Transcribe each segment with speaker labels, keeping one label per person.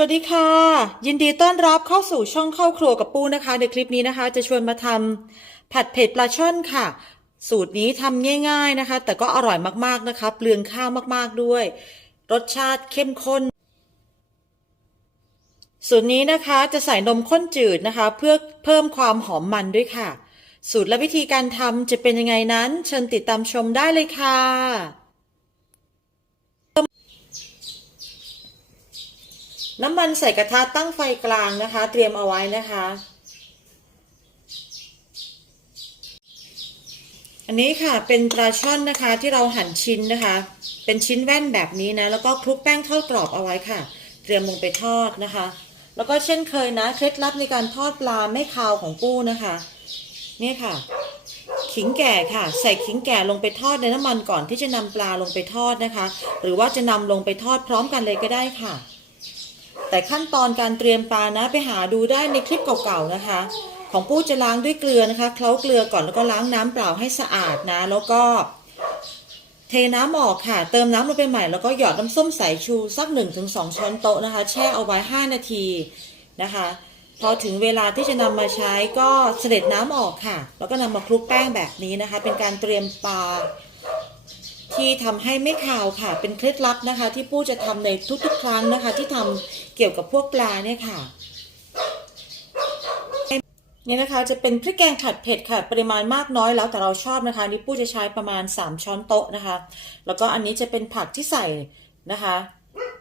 Speaker 1: สวัสดีค่ะ ยินดีต้อนรับเข้าสู่ช่องเข้าครัวกับปูนะคะ ในคลิปนี้นะคะ จะชวนมาทำผัดเผ็ดปลาช่อนค่ะ สูตรนี้ทำง่ายๆนะคะ แต่ก็อร่อยมากๆนะคะเปลืองข้าวมากๆด้วย รสชาติเข้มข้น สูตรนี้นะคะจะใส่นมข้นจืดนะคะ เพื่อเพิ่มความหอมมันด้วยค่ะ สูตรและวิธีการทำจะเป็นยังไงนั้น เชิญติดตามชมได้เลยค่ะ น้ำมันใส่กระทะตั้งไฟกลางนะคะ เตรียมเอาไว้นะคะ อันนี้ค่ะเป็นปลาช่อนนะคะที่เราหั่นชิ้นนะคะ เป็นชิ้นแว่นแบบนี้นะ แล้วก็คลุกแป้งทอดกรอบเอาไว้ค่ะ เตรียมลงไปทอดนะคะ แล้วก็เช่นเคยนะเคล็ดลับในการทอดปลาไม่คาวของปู้นะคะ นี่ค่ะ ขิงแก่ค่ะ ใส่ขิงแก่ลงไปทอดในน้ำมันก่อนที่จะนำปลาลงไปทอดนะคะ หรือว่าจะนำลงไปทอดพร้อมกันเลยก็ได้ค่ะ แต่ขั้นตอนการเตรียมปลานะไปหาดูได้ในคลิปเก่าๆนะคะ ของปู้จะล้างด้วยเกลือนะคะเคล้าเกลือก่อนแล้วก็ล้างน้ำเปล่าให้สะอาดนะ แล้วก็เทน้ำออกค่ะ เติมน้ำลงไปใหม่แล้วก็หยอดน้ำส้มสายชูสัก 1-2 ช้อนโต๊ะนะคะ แช่เอาไว้ 5 นาทีนะคะ พอถึงเวลาที่จะนำมาใช้ก็เสด็จน้ำออกค่ะ แล้วก็นำมาคลุกแป้งแบบนี้นะคะ เป็นการเตรียมปลา ที่ทำให้ไม่คาวค่ะ เป็นเคล็ดลับนะคะ ที่ปู้จะทำในทุกๆ ครั้งนะคะ ที่ทำเกี่ยวกับพวกปลาเนี่ยค่ะเนี่ยนะคะจะเป็นพริกแกงผัดเผ็ดค่ะ ปริมาณมากน้อยแล้วแต่เราชอบนะคะนี่ปู้จะใช้ประมาณ 3 ช้อนโต๊ะนะคะ แล้วก็อันนี้จะเป็นผักที่ใส่นะคะ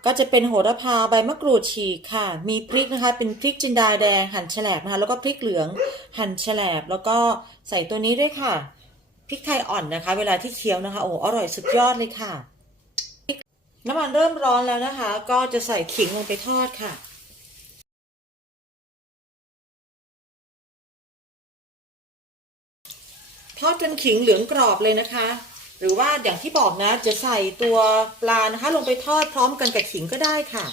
Speaker 1: ก็จะเป็นโหระพาใบมะกรูดฉีกค่ะ มีพริกนะคะ เป็นพริกจินดาแดงหั่นแฉลบนะคะแล้วก็พริกเหลืองหั่นแฉลบแล้วก็ใส่ตัวนี้ด้วยค่ะ พริกไทยอ่อนนะคะ เวลาที่เคี้ยวนะคะโอ้อร่อยสุดยอดเลยค่ะน้ำมันเริ่มร้อนแล้วนะคะ ก็จะใส่ขิงลงไปทอดค่ะทอดจนขิงเหลืองกรอบเลยนะคะ หรือว่าอย่างที่บอกนะจะใส่ตัวปลานะคะ ลงไปทอดพร้อมกันกับขิงก็ได้ค่ะ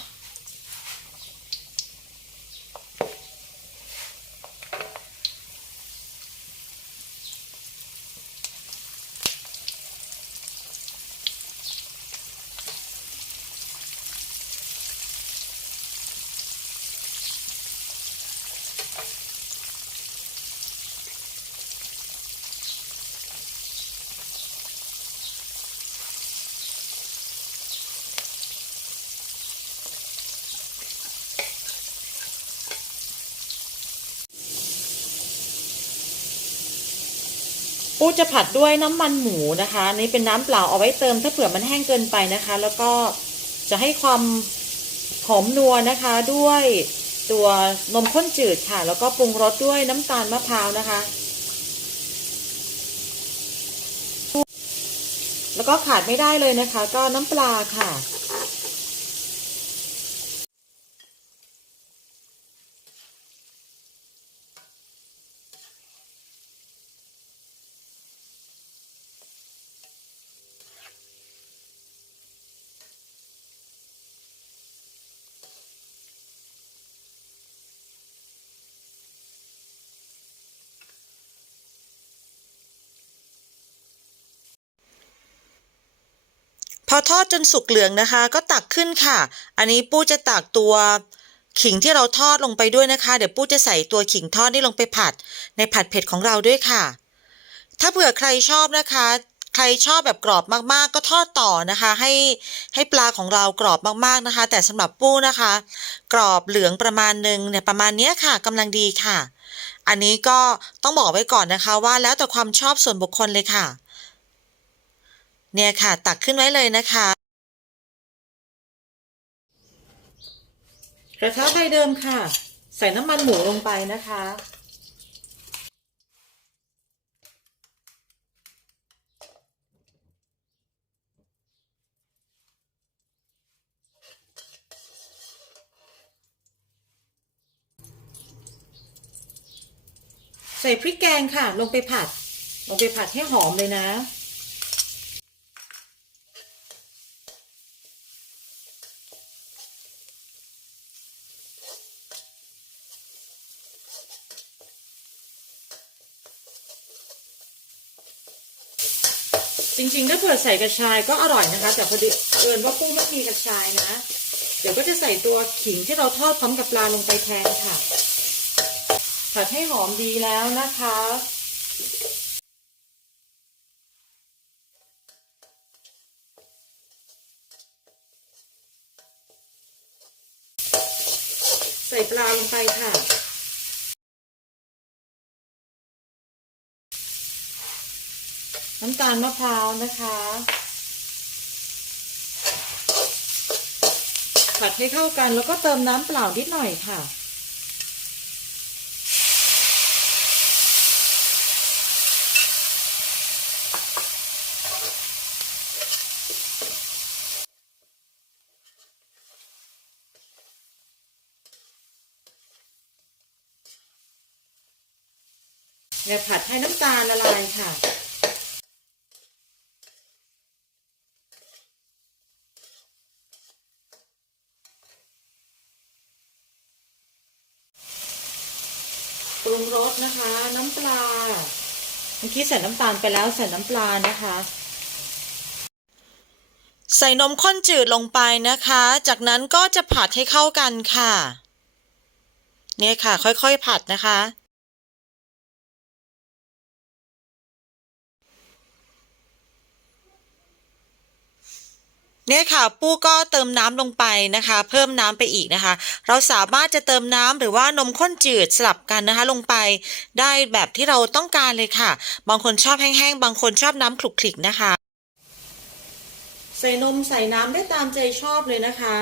Speaker 1: ปูจะผัดด้วยน้ำมันหมูนะคะอันนี่เป็นน้ำเปล่าเอาไว้เติมถ้าเผื่อมันแห้งเกินไปนะคะ แล้วก็จะให้ความหอมนัวนะคะด้วยตัวนมข้นจืดค่ะ แล้วก็ปรุงรสด้วยน้ำตาลมะพร้าวนะคะ แล้วก็ขาดไม่ได้เลยนะคะ ก็น้ำปลาค่ะ อทอดจนสุกเหลืองนะคะ ก็ตักขึ้นค่ะ อันนี้ปู้จะตักตัวขิงที่เราทอดลงไปด้วยนะคะ เดี๋ยวปู้จะใส่ตัวขิงทอดนี่ลงไปผัด ในผัดเผ็ดของเราด้วยค่ะ ถ้าเผื่อใครชอบนะคะ ใครชอบแบบกรอบมากๆ ก็ทอดต่อนะคะ ให้ให้ปลาของเรากรอบมากๆนะคะ แต่สำหรับปู้นะคะ กรอบเหลืองประมาณหนึ่งเนี่ยประมาณเนี้ยค่ะกำลังดีค่ะ อันนี้ก็ต้องบอกไว้ก่อนนะคะว่าแล้วแต่ความชอบส่วนบุคคลเลยค่ะ เนี่ยค่ะ ตักขึ้นไว้เลยนะคะ กระทะไฟเดิมค่ะ ใส่น้ำมันหมูลงไปนะคะ ใส่พริกแกงค่ะ ลงไปผัด ลงไปผัดให้หอมเลยนะ จริงๆ ถ้าเผื่อใส่กระชายก็อร่อยนะคะ แต่พอดีเอิญว่าปูไม่มีกระชายนะ เดี๋ยวก็จะใส่ตัวขิงที่เราทอดพร้อมกับปลาลงไปแทนค่ะผัดให้หอมดีแล้วนะคะใส่ปลาลงไปค่ะำตาลมะพร้าวนะคะ ผัดให้เข้ากันแล้วก็เติมน้ำเปล่านิดหน่อยค่ะเนี่ยผัดให้น้ำตาลละลายค่ะ รุงรสนะคะ น้ำปลา เมื่อกี้ใส่น้ำตาลไปแล้วใส่น้ำปลานะคะ ใส่นมข้นจืดลงไปนะคะ จากนั้นก็จะผัดให้เข้ากันค่ะ เนี่ยค่ะ ค่อยๆผัดนะคะ เนี่ยค่ะปู้ก็เติมน้ำลงไปนะคะ เพิ่มน้ำไปอีกนะคะ เราสามารถจะเติมน้ำหรือว่านมข้นจืดสลับกันนะคะ ลงไปได้แบบที่เราต้องการเลยค่ะ บางคนชอบแห้งๆ บางคนชอบน้ำคลุกคลิกนะคะ ใส่นมใส่น้ำได้ตามใจชอบเลยนะคะ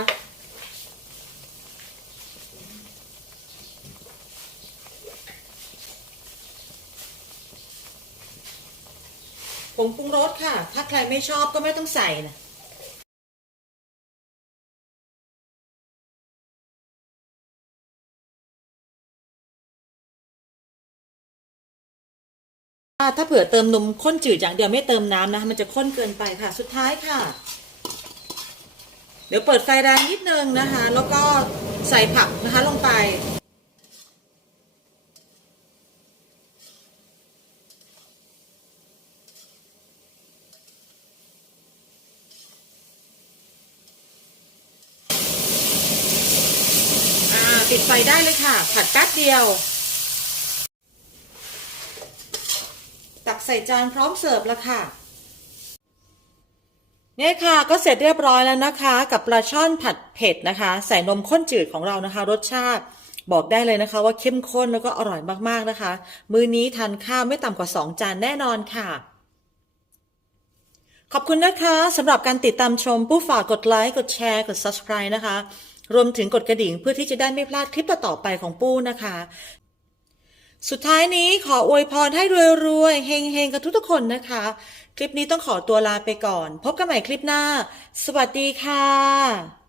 Speaker 1: ผงปรุงรสค่ะ ถ้าใครไม่ชอบก็ไม่ต้องใส่นะ ถ้าเผื่อเติมนมข้นจืดอย่างเดียวไม่เติมน้ำนะมันจะข้นเกินไปค่ะ สุดท้ายค่ะ เดี๋ยวเปิดไฟแรงนิดนึงนะคะ แล้วก็ใส่ผักนะคะลงไป ปิดไฟได้เลยค่ะ ผัดแป๊บเดียว ตัก ใส่จานพร้อมเสิร์ฟแล้วค่ะเนี่ยค่ะก็เสร็จเรียบร้อยแล้วนะคะ กับปลาช่อนผัดเผ็ดนะคะ ใส่นมข้นจืดของเรานะคะ รสชาติบอกได้เลยนะคะ ว่าเข้มข้นแล้วก็อร่อยมากๆนะคะ มื้อนี้ทานข้าวไม่ต่ำกว่า 2 จานแน่นอนค่ะ ขอบคุณนะคะสำหรับการติดตามชมผู้ฝากกดไลค์กดแชร์กด subscribe นะคะ รวมถึงกดกระดิ่งเพื่อที่จะได้ไม่พลาดคลิปต่อๆไปของปู้นะคะ สุดท้ายนี้ขออวยพรให้รวยๆเฮงๆกับทุกๆคนนะคะ คลิปนี้ต้องขอตัวลาไปก่อน พบกันใหม่คลิปหน้า สวัสดีค่ะ